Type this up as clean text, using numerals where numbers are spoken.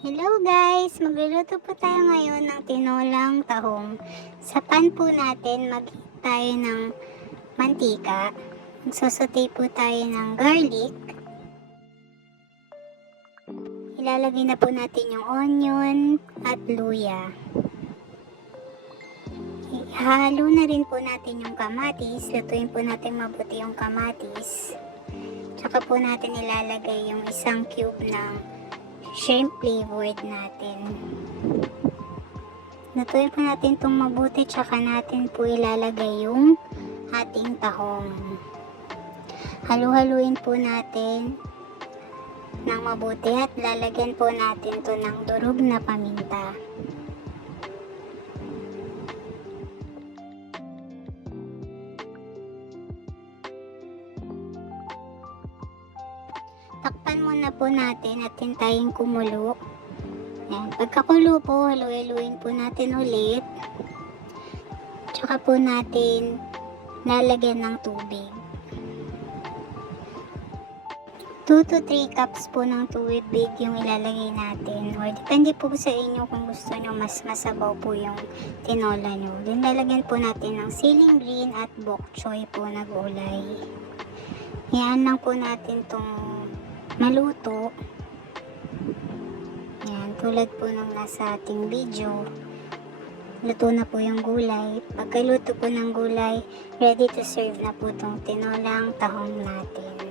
Hello guys! Magluluto po tayo ngayon ng tinolang tahong. Sa pan po natin, tayo ng mantika. Magsasaute po tayo ng garlic. Ilalagay na po natin yung onion at luya. Ihalo na rin po natin yung kamatis. Lutuin po natin mabuti yung kamatis. Tsaka po natin ilalagay yung isang cube ng shrimp flavored natin. Lutuin po natin itong mabuti, tsaka natin po ilalagay yung ating tahong. Halu-haluin po natin ng mabuti at lalagyan po natin to ng durog na paminta. Takpan muna po natin at hintayin kumulo. Ayan. Pagkakulo po, haluin po natin ulit. Tsaka po natin lalagyan ng tubig. 2 to 3 cups po ng tubig yung ilalagay natin. Or depende po sa inyo kung gusto nyo mas masabaw po yung tinola nyo. Then lalagyan po natin ng siling green at bok choy po na gulay. Yan lang po natin tong maluto. Yan, tulad po ng nasa ating video. Luto na po yung gulay. Pagkaluto po ng gulay, ready to serve na po tong tinolang tahong natin.